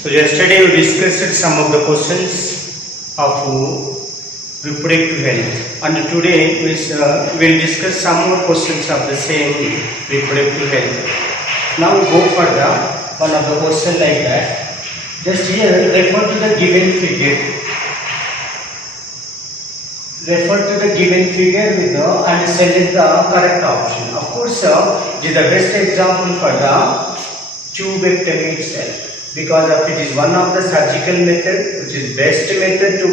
So yesterday we discussed some of the questions of reproductive health, and today we will discuss some more questions of the same reproductive health. Now we go for the one of the question like that. Just here refer to the given figure. Refer to the given figure with the and select the correct option. Of course, it is the best example for the tubectomy itself, because of it is one of the surgical method which is best method to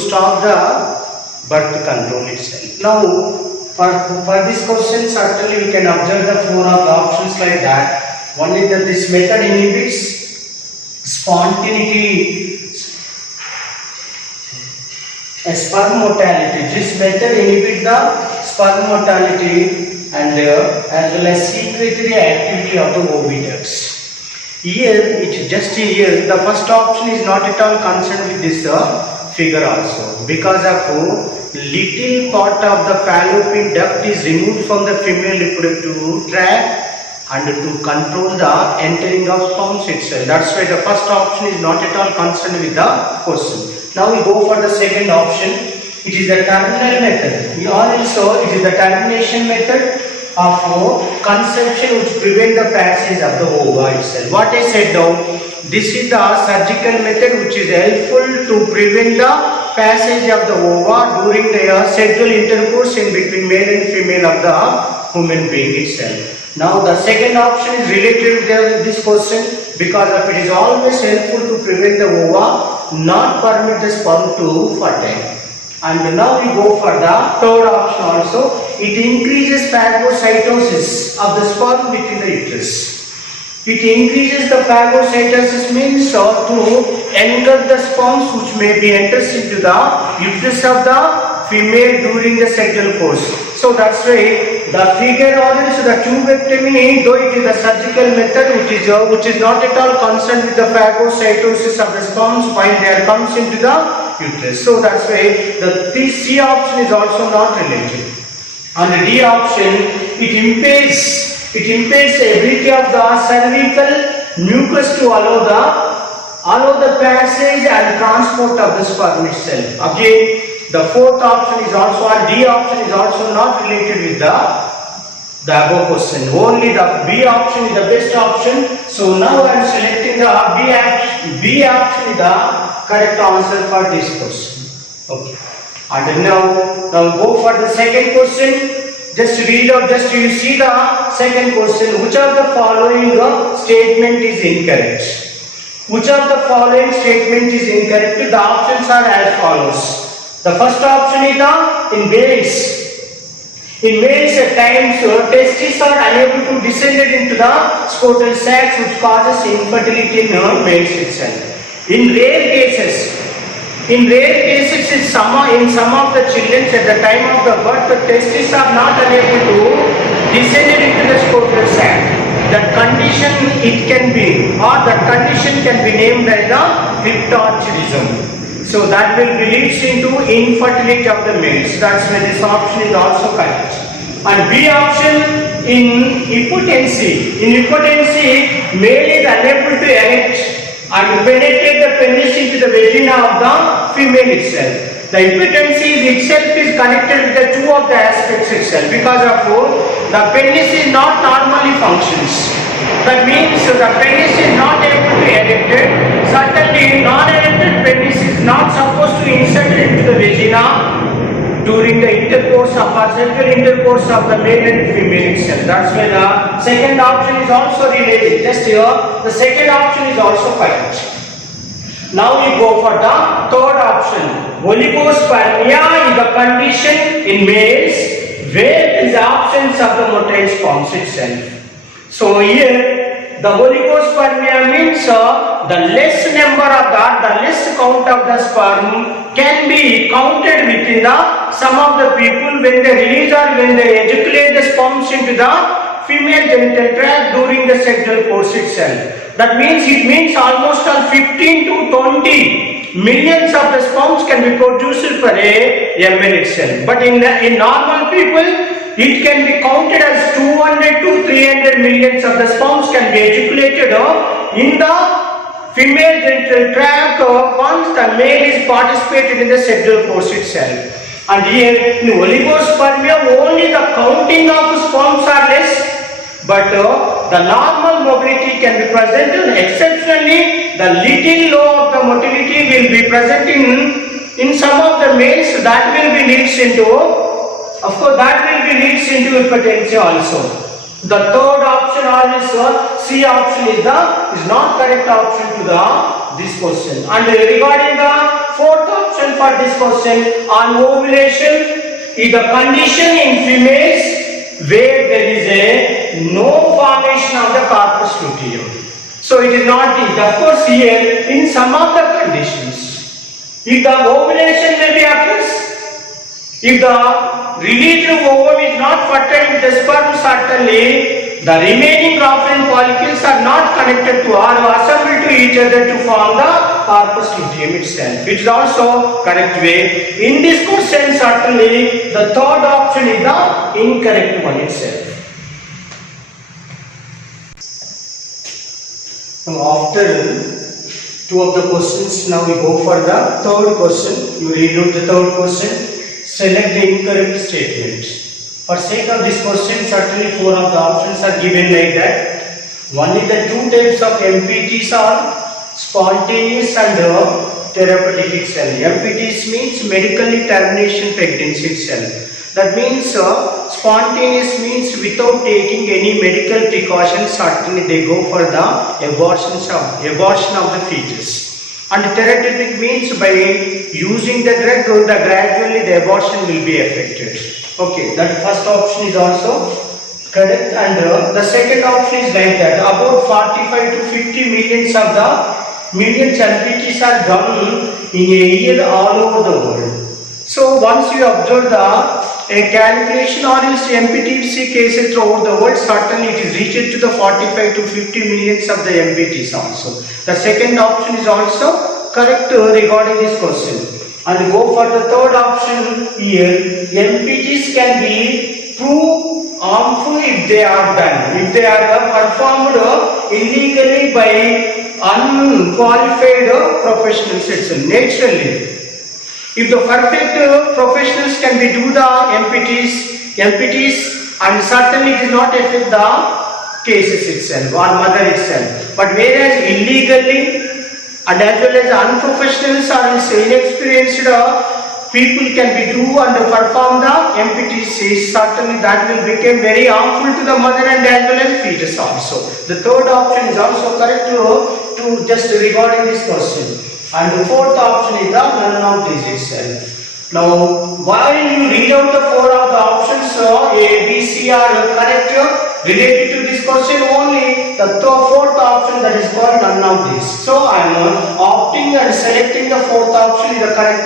stop the birth control itself. Now for this question certainly we can observe the four of the options like that. One is that this method inhibits spontaneity, sperm mortality. This method inhibits the sperm mortality and as well as secretory activity of the oviducts. Here, the first option is not at all concerned with this figure also, because of little part of the fallopian duct is removed from the female reproductive tract and to control the entering of sperms itself. That's why the first option is not at all concerned with the question. Now we go for the second option. It is the terminal method. We already saw it is the termination method of conception which prevent the passage of the ova itself. What I said now, this is the surgical method which is helpful to prevent the passage of the ova during the sexual intercourse in between male and female of the human being itself. Now the second option is related to this question, because of it is always helpful to prevent the ova, not permit the sperm to fertile. And now we go for the third option also. It increases phagocytosis of the sperm within the uterus. It increases the phagocytosis means to engulf the sperms which may be enters into the uterus of the female during the sexual course. So that's why the figure order, so the tubectomy, though it is a surgical method which is not at all concerned with the phagocytosis of the sperms while they comes into the uterus. So that's why the C option is also not related. On the D option, it impedes the ability of the cervical mucus to allow the passage and transport of the sperm itself. Again, the fourth option is also, or D option is also not related with the above question. Only the B option is the best option. So now I am selecting the B option is the correct answer for this question. Okay. And now go for the second question. Just read out, you see the second question. Which of the following statement is incorrect? Which of the following statement is incorrect? The options are as follows. The first option is in males. In males at times testes are unable to descend into the scrotal sacs, which causes infertility in males itself. In rare cases, in some of the children at the time of the birth, the testes are not unable to descend into the scrotal sac. That condition can be named as the cryptorchidism. So that will leads into infertility of the males. That's why this option is also correct. And B option, in impotency. In impotency, male is unable to erect and penetrate the penis into the vagina of the female itself. The impotency itself is connected with the two of the aspects itself, because of the penis is not normally functions. That means the penis is not able to erect. Certainly, non-erected penis is not supposed to insert into the vagina during the intercourse of sexual intercourse of the male and female itself. That's why the second option is also related. Just here, the second option is also correct. Now we go for the third option. Oligospermia is the condition in males where is the absence of the motile sperms itself. So here, the oligospermia means the less count of the sperm can be counted within some of the people when they release or when they ejaculate the sperms into the female genital tract during the sexual course itself. That means almost 15 to 20 millions of the sperms can be produced per a ml itself. But in normal people, it can be counted as 200 to 300 millions of the sperms can be ejaculated in the female genital tract once the male is participated in the sexual course itself. And here in oligospermia only the counting of sperms are less, but the normal mobility can be present, and exceptionally the little low of the motility will be present in some of the males. That will be leads into, of course, that will be leads into impotency also. The third option always C option is not correct option to this question. And regarding the fourth option for this question, on ovulation is the condition in females where there is no formation of the corpus luteum. So it is not the, of course here in some of the conditions, if the ovulation may be occurs, if the released ovum is not fertile with the sperm, certainly the remaining grafted follicles are not connected to or assembled to each other to form the corpus luteum itself. It is also correct way. In this question, certainly the third option is the incorrect one itself. Now after two of the questions, now we go for the third question. You read out the third question. Select the incorrect statement. For sake of this question, certainly four of the options are given like that. One is the two types of MPTs are spontaneous and therapeutic itself. MPTs means medically termination pregnancy itself. That means spontaneous means without taking any medical precautions, certainly they go for the abortion of the fetus. And therapeutic means by using the drug, gradually the abortion will be effected. Okay, that first option is also correct, and the second option is like that. About 45 to 50 millions of the MPTs are done in a year all over the world. So once you observe a calculation or else MPTC cases throughout the world, certainly it is reached to the 45 to 50 millions of the MPTs also. The second option is also correct regarding this question. And go for the third option here. MPTs can be proved harmful if they are done, if they are performed illegally by unqualified professionals itself. Naturally, if the perfect professionals can be do the MPTs, and certainly it is not affect the cases itself or mother itself. But whereas illegally and as well as unprofessionals or inexperienced people can be do and perform the MPTs, certainly that will become very harmful to the mother and as well as fetus also. The third option is also correct to just regarding this question. And the fourth option is the none of these itself. Now, while you read out the four of the options, A, B, C are correct related to this question, only the fourth option, that is called none of these. So I am opting and selecting the fourth option is the correct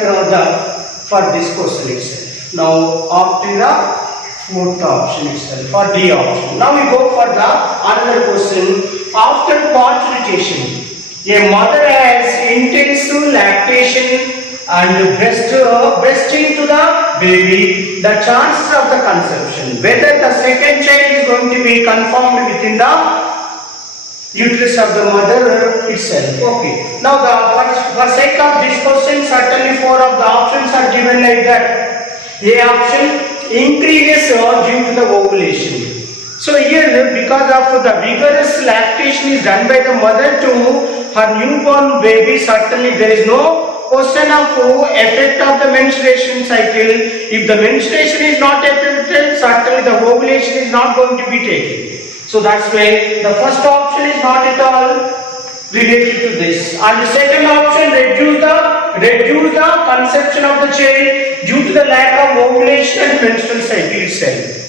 for this question itself. Now opting the fourth option itself for D option. Now we go for the another question. After consultation, a mother has intensive lactation and breasting to the baby, the chances of the conception, whether the second child is going to be conformed within the uterus of the mother itself. Okay. Now for sake of this question, certainly four of the options are given like that. A option increases due to the ovulation. So here, because of the vigorous lactation is done by the mother to her newborn baby, certainly there is no question of effect of the menstruation cycle. If the menstruation is not affected, certainly the ovulation is not going to be taken. So that's why the first option is not at all related to this. And the second option, reduce the conception of the child due to the lack of ovulation and menstrual cycle itself.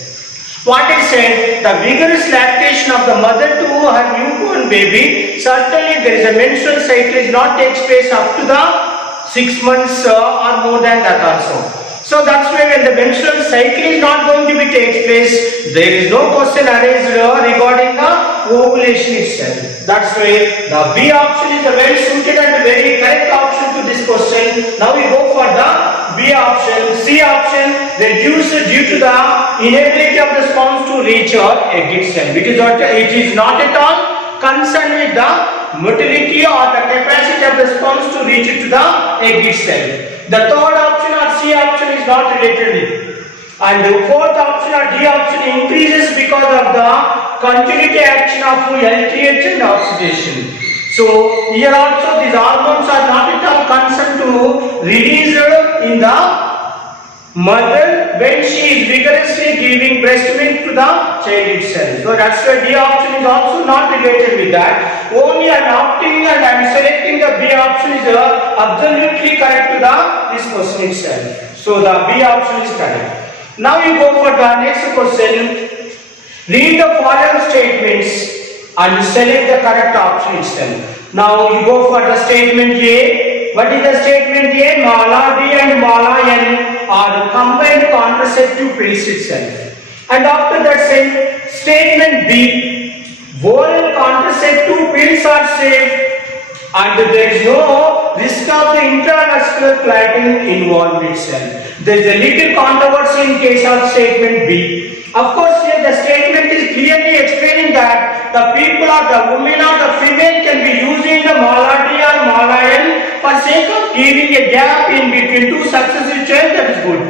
What is said, the vigorous lactation of the mother to her newborn baby, certainly there is a menstrual cycle is not takes place up to the 6 months or more than that also. So that's why when the menstrual cycle is not going to be takes place, there is no question arised regarding the ovulation itself. That's why the B option is the well suited and very correct option to this question. Now we go for the B option. C option, reduced due to the inability of the sperm to reach or exit cell. It is not at all concerned with the motility or the capacity of the sperm to reach to the exit cell. The third option or C option is not related with. And the fourth option or D option increases because of the continuity action of LTH and oxidation. So here also these hormones are not at all concerned to release in the mother when she is vigorously giving breast milk to the child itself. So that's why D option is also not related with that. Only I am opting and I am selecting the B option is absolutely correct to this question itself. So the B option is correct. Now you go for the next question. Read the following statements and select the correct option itself. Now you go for the statement A. What is the statement A? Mala D and Mala N are combined contraceptive pills itself. And after that statement B. Oral contraceptive pills are safe and there is no risk of the intravascular clotting involved itself. There is a little controversy in case of statement B. Of course, here the statement is clearly explaining that the people or the women or the female can be using the Mala D or Mala N for sake of giving a gap in between two successive children, that is good.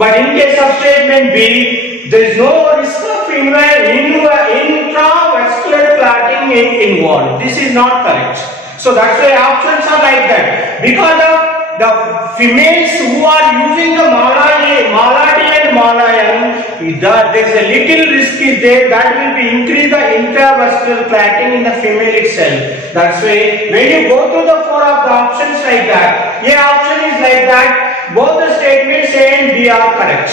But in case of statement B, there is no risk of intravascular clotting involved. This is not correct. So that's why options are like that. Because of the females who are using the Mala D and Mala N, there is a little risk is there that will be increase the intravascular clotting in the female itself. That's why when you go through the four of the options like that, A option is like that, both the statements A and B are correct.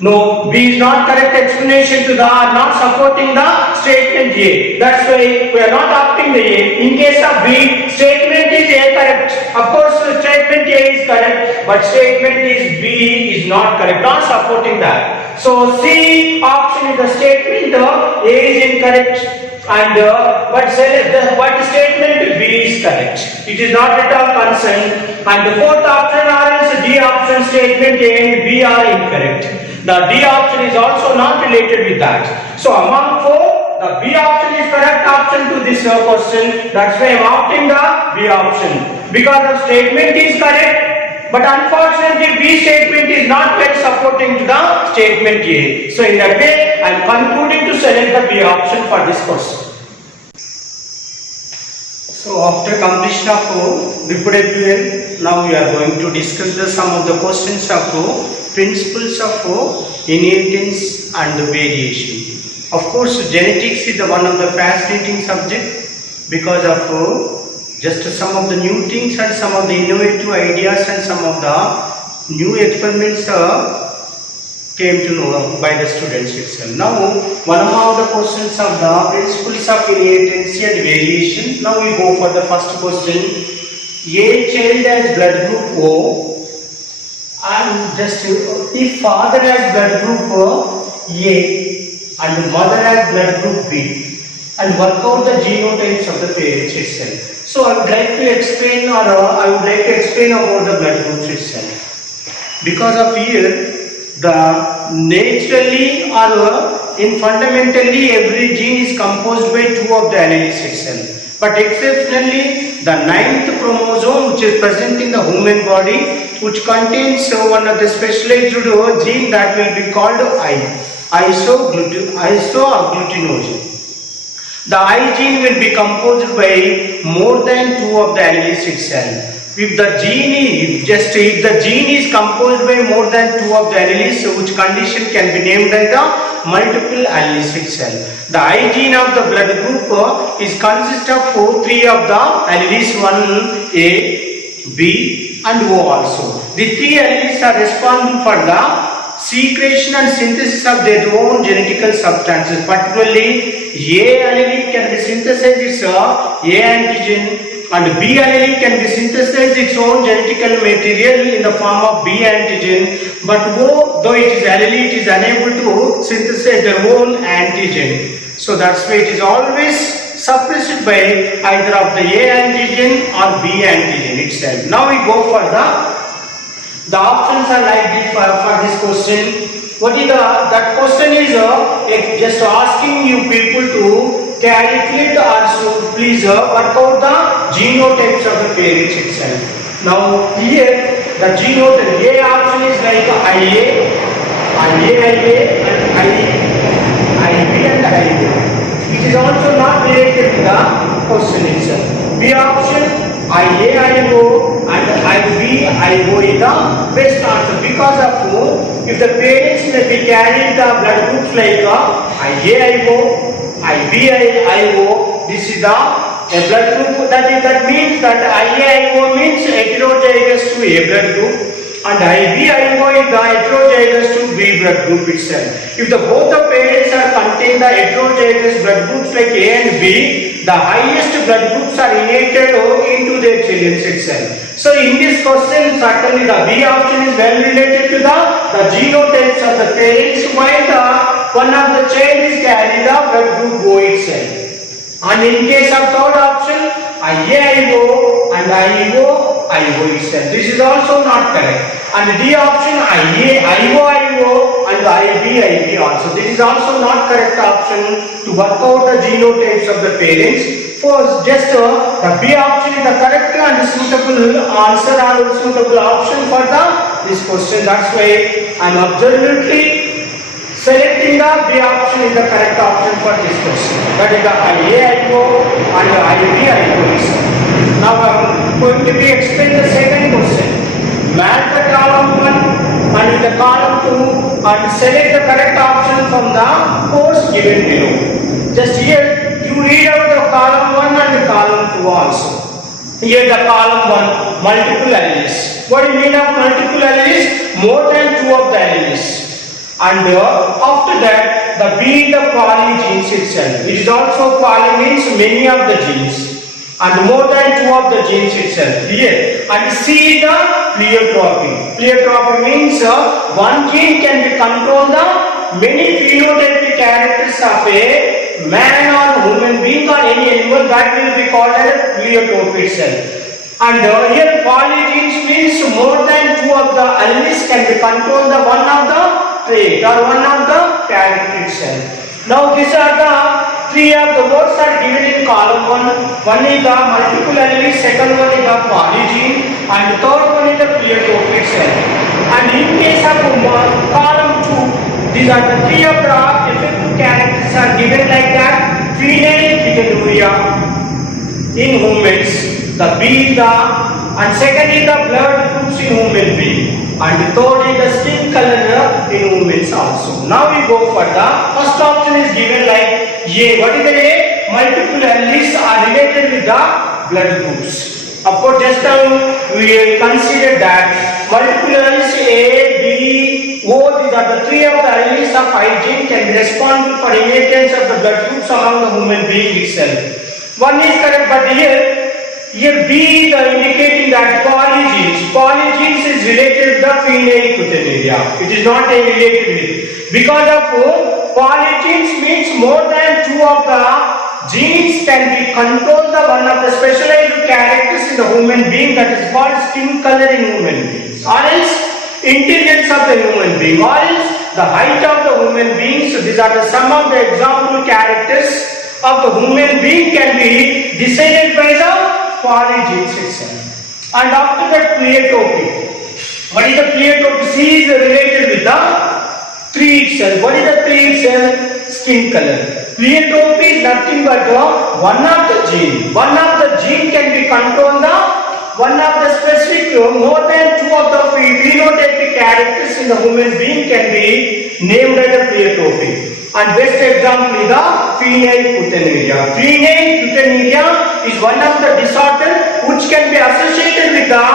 No, B is not correct explanation to the not supporting the statement A. That's why we are not opting the A. In case of B, statement is A correct. Of course, statement A is correct, but statement is B is not correct, not supporting that. So C option is the statement A is incorrect, and but statement B is correct. It is not at all concerned. And the fourth option or else D option, statement A and B are incorrect. The D option is also not related with that. So among four, the B option is correct option to this question. That's why I am opting the B option. Because the statement is correct, but unfortunately B statement is not yet supporting to the statement A. So in that way, I am concluding to select the B option for this question. So after completion of reproductive, now we are going to discuss some of the questions of principles of inheritance and variation. Of course, genetics is one of the fascinating subject because of just some of the new things and some of the innovative ideas and some of the new experiments came to know by the students itself. Now, one of the questions of the principles of inheritance and variation. Now we go for the first question. A child has blood group O. And just if father has blood group A and mother has blood group B, and work out the genotypes of the parents itself. So I would like to explain about the blood groups itself. Because of here, the naturally or in fundamentally every gene is composed by two of the alleles itself. But exceptionally, the 9th chromosome, which is present in the human body, which contains one of the specialized gene that will be called isoagglutinogen. The I gene will be composed by more than two of the alleles itself. If the gene is composed by more than two of the alleles, which condition can be named as the multiple alleles itself. The I gene of the blood group is consist of three of the alleles, 1A, B and O also. The three alleles are responsible for the secretion and synthesis of their own genetical substances. Particularly, A allele can be synthesized its A antigen, and B allele can be synthesized its own genetical material in the form of B antigen, but O, though it is allele, it is unable to synthesize their own antigen. So that's why it is always suppressed by either of the A antigen or B antigen itself. Now we go for the The options are like this for this question. What is that question is just asking you people to calculate or so please work out the genotypes of the parents itself. Now here the genotype A option is like IA, and IB and IB. It is also not related to the question itself. B option IAIO and IBIO is the best answer because of if the parents may be carrying the blood groups like IAIO, IBIO, this is the blood group that means that IAIO means heterozygous to A blood group and IBIO is the heterozygous to B blood group itself. If both the parents are contain the heterozygous blood groups like A and B, the highest blood groups are initiated into their children itself. So in this question, certainly the B option is well related to the genotypes of the parents, while one of the child is carrying the blood group O itself. And in case of third option, IAIO and IO itself. This is also not correct. And D option IO and IB also. This is also not correct option to work out the genotypes of the parents. For just the B option is the correct and suitable answer or suitable option for this question. That's why I am absolutely selecting the B option is the correct option for this question. That is the IAIO and the IBIO. Now I am going to explain the second question. Match the column 1 and in the column 2 and select the correct option from the course given below. Just here you read out the column 1 and the column 2 also. Here the column 1 multiple alleles. What do you mean of multiple alleles? More than 2 of the alleles. And after that the B the poly genes itself. It is also poly means many of the genes. And more than 2 of the genes itself here. And C the pleiotropy. Pleiotropy means one gene can be control the many phenotypic characters of a man or human being or any animal, that will be called as pleiotropy itself. And here polygenes means more than 2 of the alleles can be control the one of the trait or one of the character itself. Now these are the 3 of the words are given in column 1. One is the multiple alleles, second one is the polygene, and the third one is the pleiotropy itself. And in case of column 2, these are the 3 of the effective characters are given like that. Phenylketonuria in humans, the B, and second is the blood groups in human being, and the third is the skin color in humans also. Now we go for the first option is given like A. What is the A? Multiple alleles are related with the blood groups. Of course, just now we considered that multiple alleles A, B, O, these are the 3 of the alleles of hygiene can be responsible for inheritance of the blood groups among the human being itself. One is correct, but here B is indicating that polygenes is related to the phenylketonuria. It is not related with. Because of polygenes means more than 2 of the genes can be controlled the one of the specialized characters in the human being, that is called skin color in human beings, or else intelligence of the human being, or else the height of the human being. So these are the some of the example characters of the human being can be decided by the polygenes itself. And after that pleiotropy. What is the pleiotropy? C is related with the 3 itself. What is the 3 itself? Skin color. Pleiotropy is nothing but one of the gene. One of the gene can be controlled the one of the specific more than 2 of the phenotypic characters in the human being can be named as a pleiotropy. And best example is the phenylketonuria. Phenylketonuria is one of the disorder which can be associated with the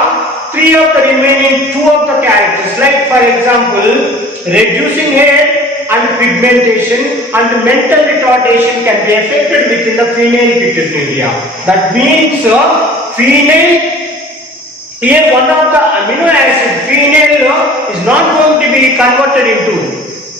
3 of the remaining 2 of the characters. Like for example, reducing hair and pigmentation and mental retardation can be affected within the phenylketonuria. That means phenyl. Here one of the amino acid phenyl is not going to be converted into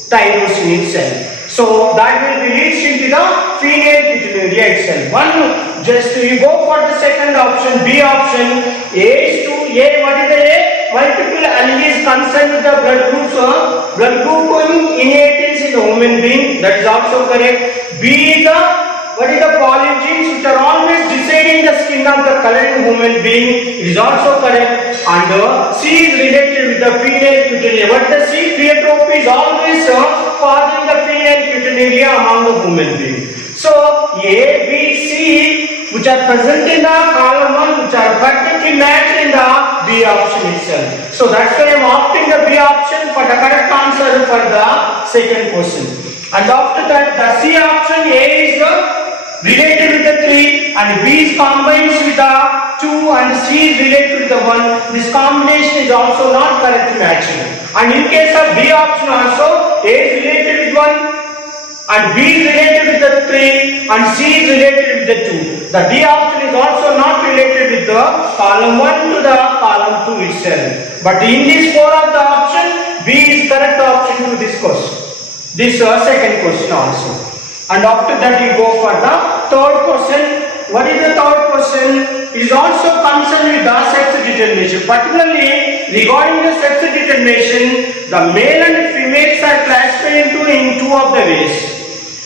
tyrosine itself. So that will be leads into the phenylketonuria itself. One, just you go for the second option, B option. A is to A. What is the A? Multiple allele is concerned with the blood groups, blood group inheritance in the human being, that is also correct. B is the, what is the polygenes which are always deciding the skin of the coloring human being, it is also correct. And C is related with the female cutineria. What the C? Pleiotropy is always causing the female cutineria among the human being. So A, B, C which are present in the column 1, which are perfectly matched in the B option itself. So that's why I am opting the B option for the correct answer for the second question. And after that, the C option, A is related with the 3 and B is combines with the 2 and C is related with the 1. This combination is also not correctly matching. And in case of B option also, A is related with 1 and B is related with the 3 and C is related with the 2. The D option is also not related with the column 1 to the column 2 itself. But in this 4 of the option, B is correct option to this question. This second question also. And after that you go for the third question. What is the third question? It is also concerned with the sex determination. Particularly regarding the sex determination, the male and females are classified in two of the ways.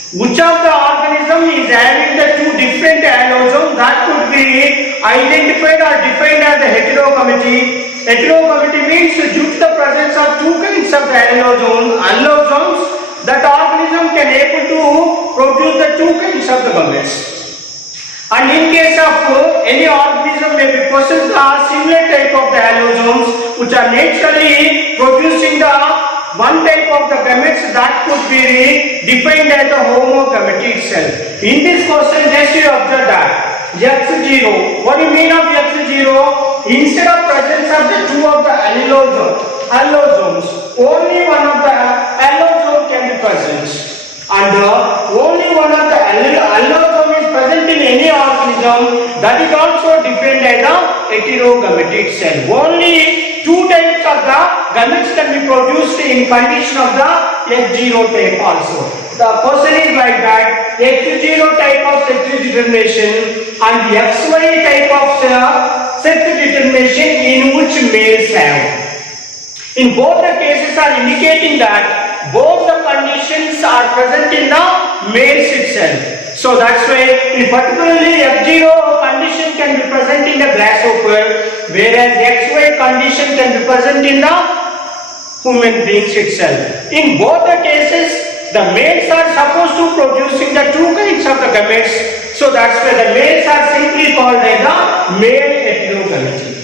Which of the organism is having the two different allosomes, that could be identified or defined as the heterogamity. Heterogamity means due to the presence of two kinds of allosomes, that organism can able to produce the two kinds of the gametes. And in case of any organism may be possess the similar type of the allosomes which are naturally producing the one type of the gametes, that could be defined as the homogamy itself. In this question, just you observe that X0. What do you mean of X0? Instead of presence of the two of the allosomes, only one of the allosome can be present, and only one of the allosome is present in any organism, that is also defined as the heterogamy itself. Only two types of the gametes can be produced in condition of the X0 type also. The question is like that: X0 type of sex determination and XY type of sex determination in which males have. In both the cases are indicating that both the conditions are present in the males itself. So that's why in particularly F0 condition can be present in the grasshopper, whereas XY condition can be present in the human beings itself. In both the cases, the males are supposed to producing the two kinds of the gametes. So that's why the males are simply called as the male heterogamety.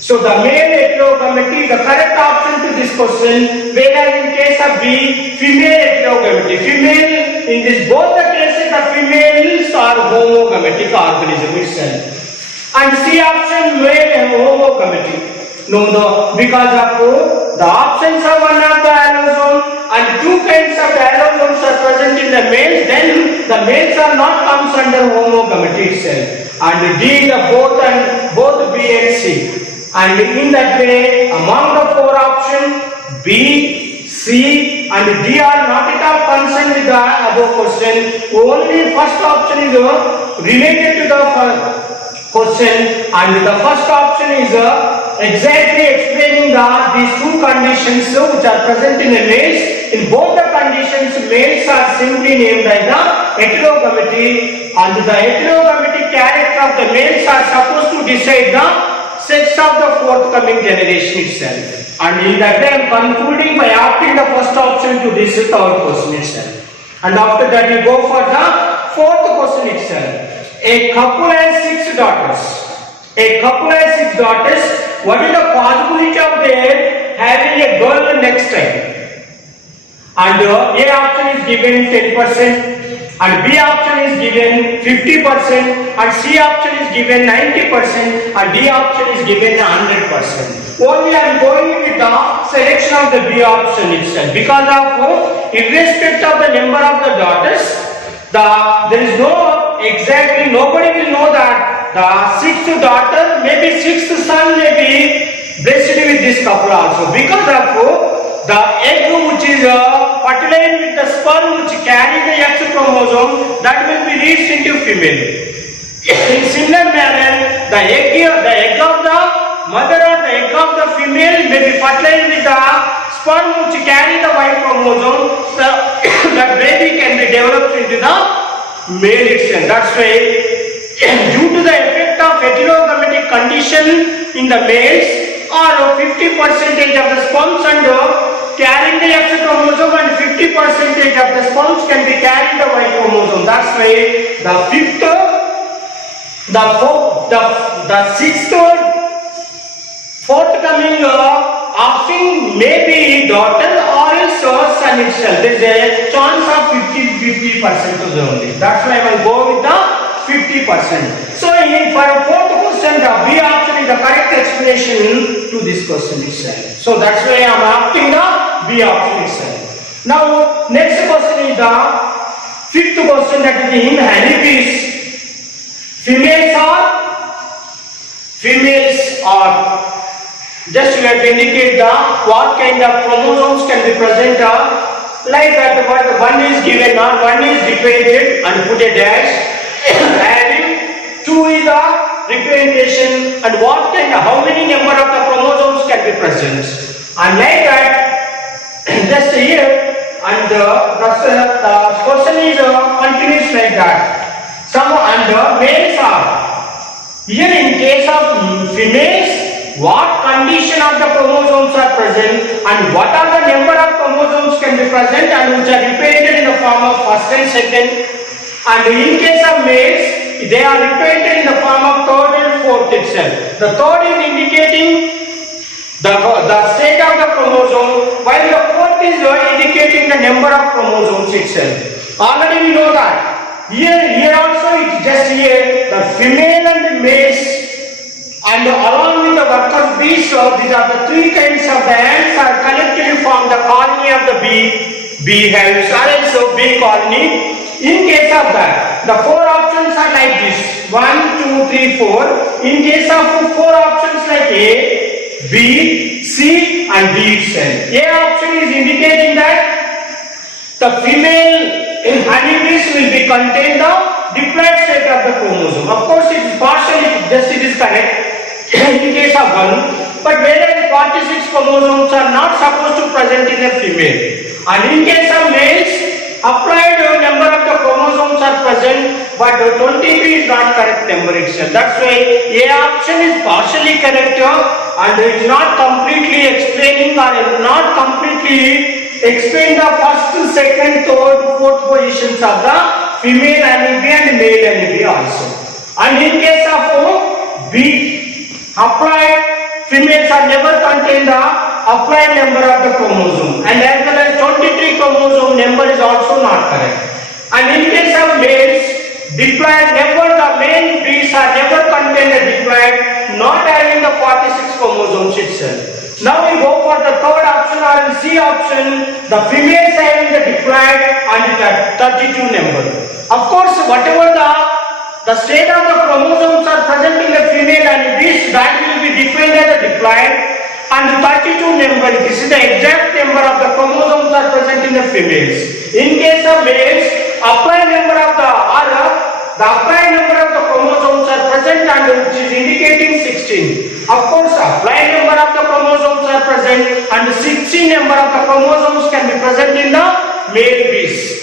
So the male heterogamety is the correct option to this question, whereas in case of B, female heterogamety. Female, in this both the cases, the females are homogametic organism itself. And C option, male homogametic. No, because of the options are one of the allosome and two kinds of the allosomes are present in the males, then the males are not comes under homogamety itself. And D, the both B and C. And in that way, among the four options, B, C and D are not at all concerned with the above question. Only first option is related to the question, and the first option is exactly explaining these two conditions which are present in the males. In both the conditions, males are simply named as the heterogamety, and the heterogamety character of the males are supposed to decide the sex of the forthcoming generation itself. And in that way I am concluding by opting the first option to this third question itself. And after that we go for the fourth question itself. A couple has 6 daughters. A couple has 6 daughters. What is the possibility of their having a girl next time? And A option is given 10%. And B option is given 50%, and C option is given 90%, and D option is given 100%. Only I am going with the selection of the B option itself, because of irrespective of the number of the daughters, there is no exactly, nobody will know that the 6th daughter, maybe 6th son may be blessed with this couple also, because of the egg which is fertilized with the sperm which carries the X chromosome, that will be reached into female. In similar manner, the egg of the mother or the egg of the female may be fertilized with the sperm which carry the Y chromosome. That baby can be developed into the male itself. That's why due to the effect of heterogametic condition in the males, or 50% of the sperms and carrying the X chromosome and 50% of the sperms can be carrying the Y chromosome. That's why the fifth, the fourth, the sixth, forthcoming offspring may be daughter or else son itself. There is a chance of 50% only. That's why I will go with the 50%. So for a fourth question, the B option is the correct explanation to this question itself. So that's why I am opting the B option itself. Now next question is the fifth question, that is in honeybees. Females are just we have to indicate the what kind of chromosomes can be present, like that one is given or one is represented and put a dash, having 2 is the representation and what kind of how many number of the chromosomes can be present, and like that just here, and the question is continuous like that. Some and the males are here in case of females. What condition of the chromosomes are present and what are the number of chromosomes can be present and which are represented in the form of first and second, and in case of males they are represented in the form of third and fourth itself. The third is indicating the state of the chromosome, while the fourth is indicating the number of chromosomes itself. Already we know that here also it just here the female and the males, and along with the worker bees, so these are the 3 kinds of the ants are collectively form the colony of the bee hives or also bee colony. In case of that, the 4 options are like this: 1, 2, 3, 4. In case of 4 options like A, B, C, and D itself. A option is indicating that the female in honeybees will be contain the diploid state of the chromosome. Of course, it is partially just it is correct in case of one, but whereas 46 chromosomes are not supposed to present in a female, and in case of males, applied number of the chromosomes are present, but 23 is not correct number itself. That's why A option is partially correct and it is not completely explaining or not completely explain the first, second, third, fourth positions of the female honeybee and male honeybee also. And in case of B, applied females are never contain the applied number of the chromosome, and as well as 23 chromosome number is also not correct. And in case of males, diploid number, the male bees are never contain the diploid, not having the 46 chromosomes itself. Now we go for the third option or in C option, the females having the diploid and the 32 number. Of course, whatever the state of the chromosomes are present in the female honeybees, that will be defined as a diploid, and the 32 number, this is the exact number of the chromosomes are present in the females. In case of males, applied number of the applied number of the chromosomes are present and which is indicating 16. Of course, applied number of the chromosomes are present and 16 number of the chromosomes can be present in the male bees.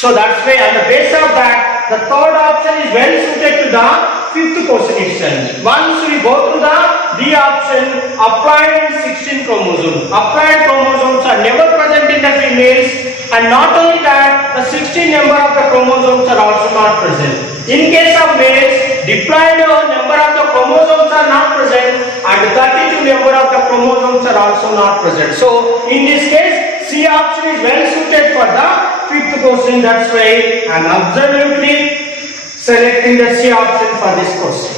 So that's why on the basis of that, the third option is well suited to the fifth question itself. Once we go to the D option, applied 16 chromosomes. Applied chromosomes are never present in the females, and not only that, the 16 number of the chromosomes are also not present. In case of males, diploid number of the chromosomes are not present, and 32 number of the chromosomes are also not present. So in this case, C option is well suited for the fifth question. That's why I am absolutely selecting the C option for this question.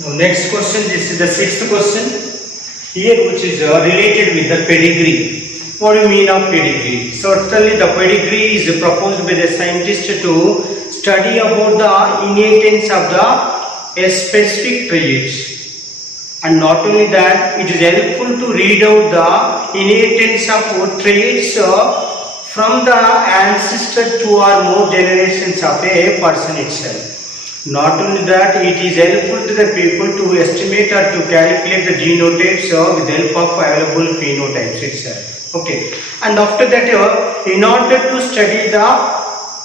Now next question, this is the sixth question here, which is related with the pedigree. What do you mean of pedigree? Certainly the pedigree is proposed by the scientist to study about the inheritance of the specific traits. And not only that, it is helpful to read out the inheritance of traits from the ancestor 2 or more generations of a person itself. Not only that, it is helpful to the people to estimate or to calculate the genotypes with the help of available phenotypes itself. Okay, and after that, in order to study the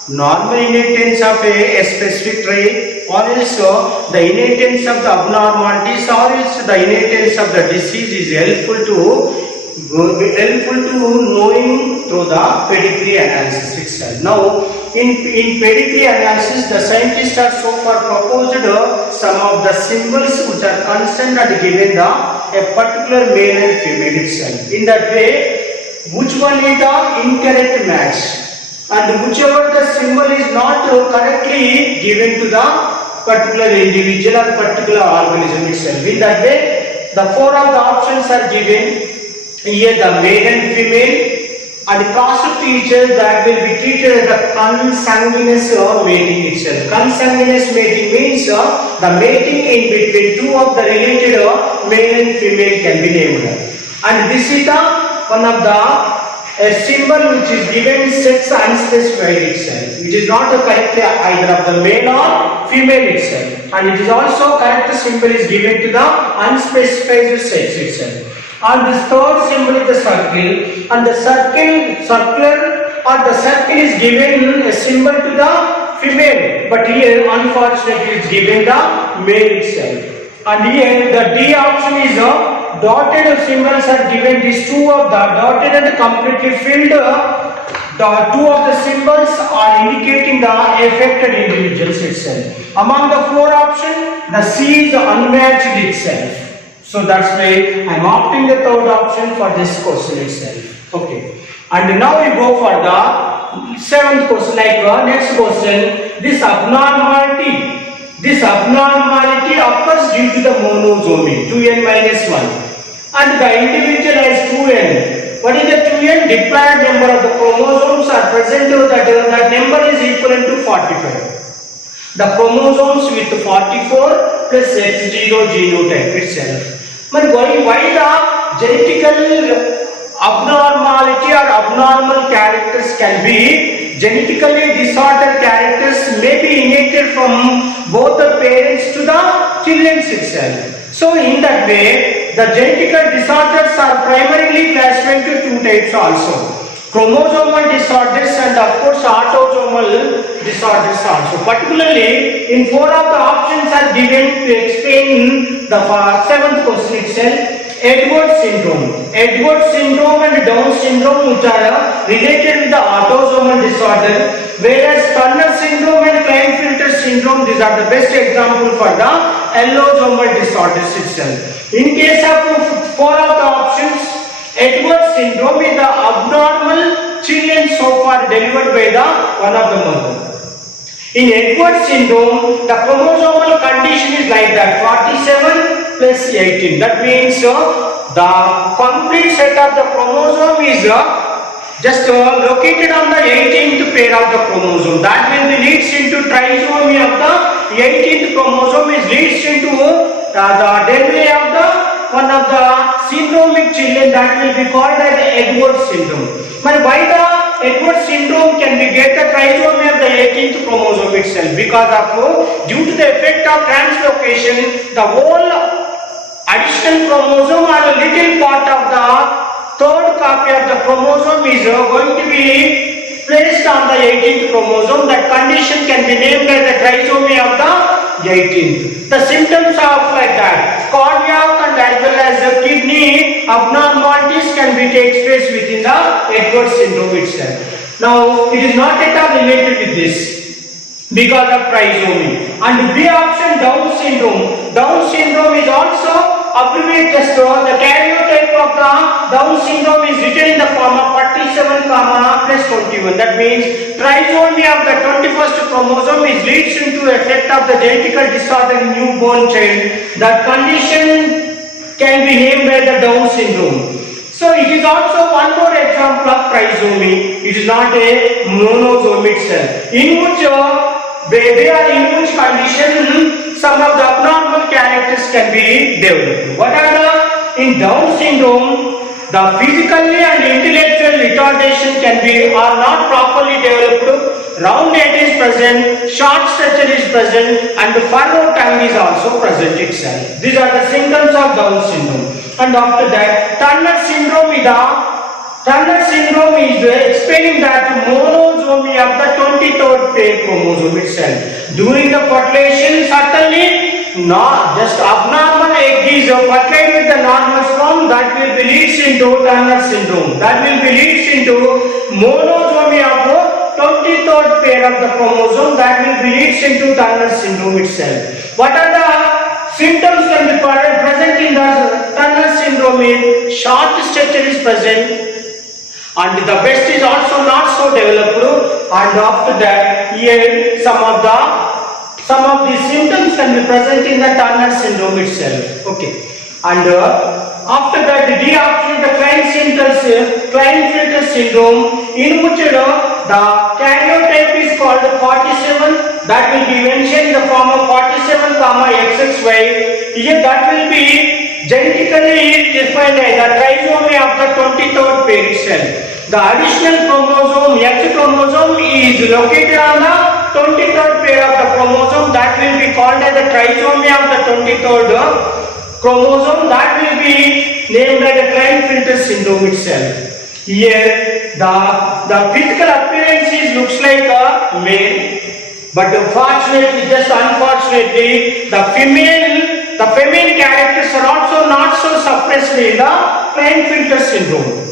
normal inheritance of a specific trait, or else the inheritance of the abnormalities, or else the inheritance of the disease is helpful to knowing through the pedigree analysis itself. Now, in pedigree analysis, the scientists are so far proposed some of the symbols which are concerned and given a particular male and female itself. In that way, which one is the incorrect match, and whichever the symbol is not correctly given to the particular individual or particular organism itself. In that way, the four of the options are given. Here the male and female, and crossed to each other, that will be treated as the consanguineous mating itself. Consanguineous mating means the mating in between two of the related male and female can be named. And this is the one of the symbol which is given sex unspecified itself. It is not correct either of the male or female itself, and it is also correct symbol is given to the unspecified sex itself. And this third symbol is the circle, and the circular is given a symbol to the female, but here unfortunately it is given the male itself. And here the D option is dotted symbols are given. These two of the dotted and completely filled, the two of the symbols are indicating the affected individuals itself. Among the four options, the C is unmatched itself. So that's why I am opting the third option for this question itself. Okay. And now we go for the seventh question. Like next question, this abnormality occurs due to the monosomy 2n minus 1, and the individual has 2n. What is the 2n? Diploid number of the chromosomes are present. That number is equivalent to 45. The chromosomes with 44 plus X0 genotype itself. But why the genetical abnormality or abnormal characters can be genetically disordered characters may be inherited from both the parents to the children itself. So in that way, the genetical disorders are primarily classified into two types also. Chromosomal disorders and of course autosomal disorders also. Particularly in four of the options are given to explain the seventh question itself. Edwards syndrome and Down syndrome, which are related with the autosomal disorder, whereas Turner syndrome and Klinefelter syndrome, these are the best example for the allosomal disorders itself. In case of four of the options, Edwards syndrome is the abnormal children so far delivered by the one of the mother. In Edwards syndrome, the chromosomal condition is like that, 47 plus 18. That means the complete set of the chromosome is just located on the 18th pair of the chromosome. That will be leads into trisomy of the 18th chromosome is leads into the delivery of the one of the syndromic children, that will be called as Edwards syndrome. But why the Edwards syndrome can we get the trisomy of the 18th chromosome itself? Because of due to the effect of translocation, the whole additional chromosome or a little part of the third copy of the chromosome is going to be placed on the 18th chromosome. That condition can be named as the trisomy of the 18th. The symptoms are like that. Cardiac and as well as the kidney abnormalities can be takes place within the Edwards syndrome itself. Now it is not at all related with this because of trisomy. And B option, Down syndrome. Down syndrome is also abbreviated just the karyotype of the Down syndrome is written in the form of 47, plus 21. That means trisomy of the 21st chromosome is leads into effect of the genetical disorder in newborn child. That condition can be named as the Down syndrome. So it is also one more example of trisomy. It is not a monosome itself. In which condition some of the abnormal characters can be developed. What are the in Down syndrome? The physically and intellectual retardation can be are not properly developed. round head is present, short stature is present, and the furrow tongue is also present itself. These are the symptoms of Down syndrome. And after that, Turner syndrome is explaining that monozomy of the 23rd pair chromosome itself. During the fertilization, certainly not just abnormal egg is fertilized with the normal sperm, that will be leads into Turner syndrome. That will be leads into monozomy of the 23rd pair of the chromosome, that will be leads into Turner syndrome itself. What are the symptoms can be present in the Turner syndrome? In short stature is present, and the breast is also not so developed, and after that here some of the symptoms can be present in the Turner syndrome itself. Okay, and after that the D option, the Klinefelter syndrome, in which the karyotype is called 47, that will be mentioned in the form of 47, XXY. Here that will be genetically defined as the trisomy of the 23rd pair itself. The additional chromosome, X chromosome, is located on the 23rd pair of the chromosome, that will be called as the trisomy of the 23rd chromosome, that will be named as the Klinefelter syndrome itself. Here the physical appearance looks like a male, but unfortunately, just unfortunately, the female characters are also not so suppressed in the Klinefelter syndrome.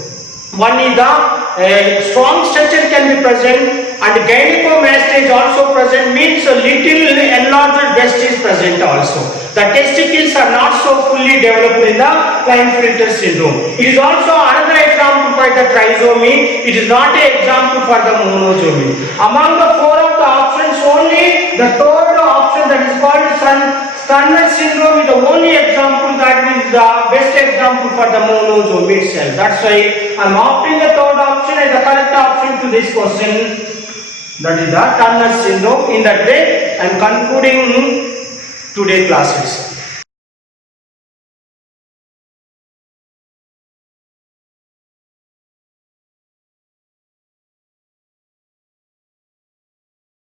One is the strong stature can be present, and gynecomastia is also present, means a little enlarged breast is present also. The testicles are not so fully developed in the Klinefelter syndrome. It is also another example for the trisomy. It is not an example for the monozomy. Among the four of the options, only the third option, that is called Turner syndrome, is the only example, that is the best example for the monozomy itself. That's why I am opting the third option as the correct option to this question. That is the Turner syndrome. In that way, I am concluding today's classes.